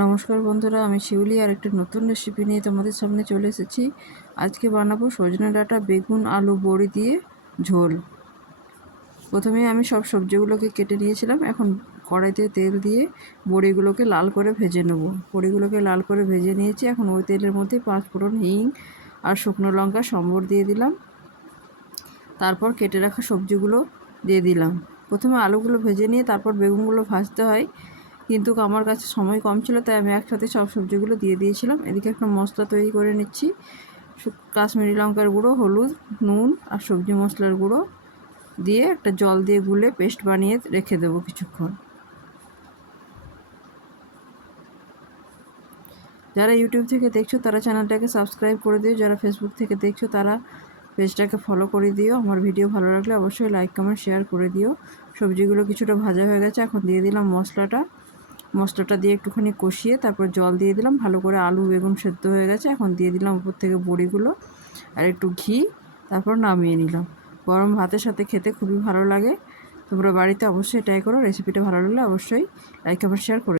নমস্কার বন্ধুরা, আমি শিউলি আর একটা নতুন রেসিপি নিয়ে তোমাদের সামনে চলে এসেছি। আজকে বানাবো সজনে ডাঁটা বেগুন আলু বড়ি দিয়ে ঝোল। প্রথমে আমি সব সবজিগুলোকে কেটে নিয়েছিলাম। এখন কড়াইতে তেল দিয়ে বড়িগুলোকে লাল করে ভেজে নেব। বড়িগুলোকে লাল করে ভেজে নিয়েছি। এখন ওই তেলের মধ্যে 5 ফোড়ন, হিং আর শুকনো লঙ্কা সম্বর দিয়ে দিলাম। তারপর কেটে রাখা সবজিগুলো দিয়ে দিলাম। প্রথমে আলুগুলো ভেজে নিয়ে তারপর বেগুনগুলো ভাজতে হয়, কিন্তু আমার কাছে সময় কম ছিল, তাই আমি একসাথে সব সবজিগুলো দিয়ে দিয়েছিলাম। এদিকে একটা মশলা তৈরি করে নিচ্ছি। কাশ্মীরি লঙ্কার গুঁড়ো, হলুদ, নুন আর সবজি মশলার গুঁড়ো দিয়ে একটা জল দিয়ে গুলে পেস্ট বানিয়ে রেখে দেবো কিছুক্ষণ। যারা ইউটিউব থেকে দেখছো তারা চ্যানেলটাকে সাবস্ক্রাইব করে দিও, যারা ফেসবুক থেকে দেখছো তারা পেজটাকে ফলো করে দিও। আমার ভিডিও ভালো লাগলে অবশ্যই লাইক কমেন্ট শেয়ার করে দিও। সবজিগুলো কিছুটা ভাজা হয়ে গেছে। এখন দিয়ে দিলাম মশলাটা দিয়ে একটুখানি কষিয়ে তারপর জল দিয়ে দিলাম। ভালো করে আলু বেগুন সেদ্ধ হয়ে গেছে। এখন দিয়ে দিলাম উপর থেকে বড়িগুলো আর একটু ঘি, তারপর নামিয়ে নিলাম। গরম ভাতের সাথে খেতে খুবই ভালো লাগে। তোমরা বাড়িতে অবশ্যই ট্রাই করো। রেসিপিটা ভালো লাগলে অবশ্যই লাইক কমেন্ট শেয়ার করে